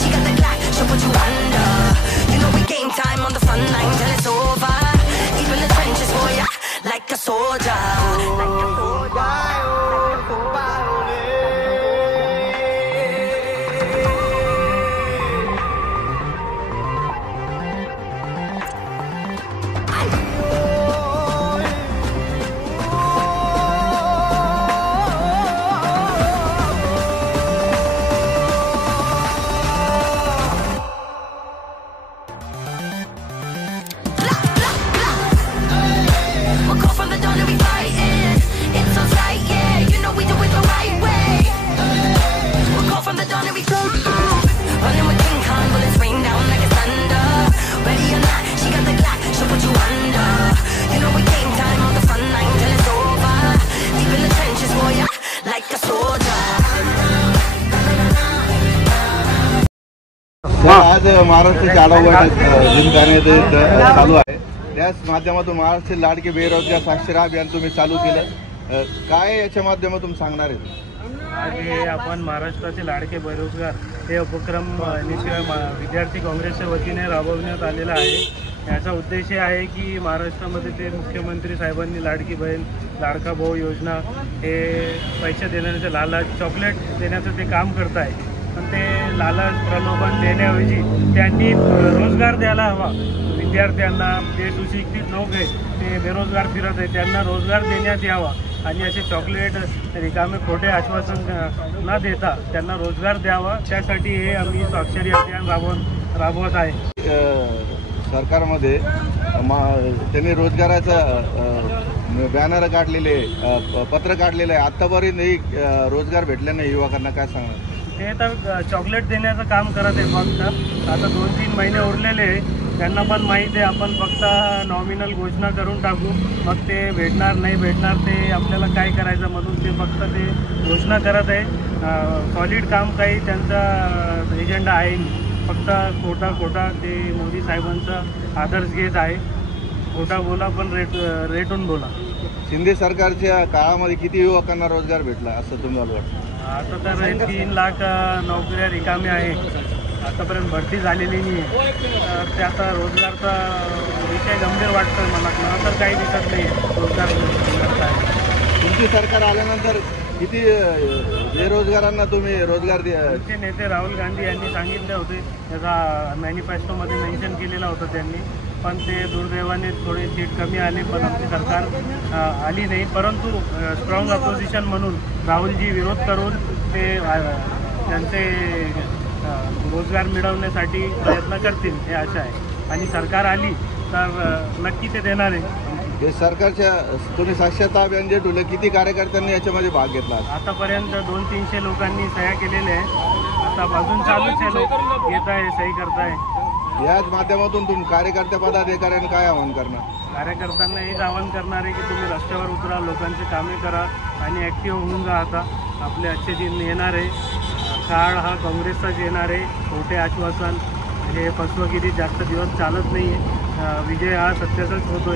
She got the Glock, she'll put you under. You know we game time on the front line till it's over. Deep in the trenches for ya, like a soldier. आज महाराष्ट्राची आढावा जिमखान्यात चालू आहे. त्याच माध्यमातून महाराष्ट्र लाडके बेरोजगार साक्षरता अभियान तुम्ही चालू केलं. काय याच्या माध्यमातून सांगणार आहे? आज हे आपण महाराष्ट्राचे लाडके बेरोजगार हे उपक्रम विद्यार्थी काँग्रेसच्या वतीने राबवण्यात आलेला आहे. याचा उद्देश आहे की महाराष्ट्रामध्ये ते मुख्यमंत्री साहेबांनी लाडकी बहीण लाडका भाऊ योजना हे पैसे देण्याचं लालच चॉकलेट देण्याचं ते काम करत आहे. पण ते लालच प्रलोभन देण्याऐवजी त्यांनी रोजगार द्यायला हवा. विद्यार्थ्यांना जे सुशिक्षित लोक आहेत ते बेरोजगार फिरत आहेत त्यांना रोजगार देण्यात यावा आणि असे चॉकलेट रिकामे खोटे आश्वासन न देता त्यांना रोजगार द्यावा. त्यासाठी हे आम्ही स्वाक्षरी अभियान राबवत आहे. सरकारमध्ये त्यांनी रोजगाराचं बॅनर काढलेले पत्र काढलेलं आहे. आत्तापर्यंत रोजगार भेटले नाही. युवकांना काय सांगणार? ते तर चॉकलेट देण्याचं काम करत आहे. फक्त आता 2-3 महिने उरलेले त्यांना पण माहीत आहे आपण फक्त नॉमिनल घोषणा करून टाकू मग ते भेटणार नाही भेटणार ते आपल्याला काय करायचं म्हणून ते फक्त ते घोषणा करत आहे. सॉलिड काम काही त्यांचा एजेंडा आहे फक्त खोटा ते मोदी साहेबांचा आदर्श घेत आहे. खोटा बोला पण रेटून बोला. शिंदे सरकारच्या काळामध्ये किती युवकांना रोजगार भेटला असं तुम्हाला वाटतं? आता तर 3 लाख नोकऱ्या रिकाम्या आहे. आतापर्यंत भरती झालेली नाही आहे. ते आता रोजगारचा विषय गंभीर वाटतो मला तर काही दिसत नाही रोजगार आहे. तुमची सरकार आल्यानंतर किती बेरोजगारांना तुम्ही रोजगार तुमचे नेते राहुल गांधी यांनी सांगितले होते. त्याचा मॅनिफेस्टोमध्ये मेन्शन केलेला होता त्यांनी. पण ते दुर्दैवाने थोडे सीट कमी आले पण आमची सरकार आली नाही. परंतु स्ट्रॉंग अपोजिशन म्हणून राहुलजी विरोध करून ते त्यांचे रोजगार मिळवण्यासाठी प्रयत्न करतील हे आशा आहे. आणि सरकार आली तर नक्की ते देणार आहे. हे सरकारच्या तुम्ही साक्षरता अभियान जे ठेवलं किती कार्यकर्त्यांनी याच्यामध्ये भाग घेतला? आतापर्यंत 200-300 लोकांनी सह्या केलेल्या आहे. आता अजून चालूच आहे. लोक घेत आहे सही करताय. याच माध्यमातून तुम्ही कार्यकर्त्या पदाधिकाऱ्यांना काय आवाहन करणार? कार्यकर्त्यांना हेच आवाहन करणार आहे की तुम्ही रस्त्यावर उतरा लोकांचे कामे करा आणि ॲक्टिव्ह होऊन जा. आता आपले अच्छे दिन येणार आहे. काळ हा काँग्रेसचाच येणार आहे. खोटे आश्वासन हे फसवगिरी जास्त दिवस चालत नाही आहे. विजय हा सत्याचाच होतो.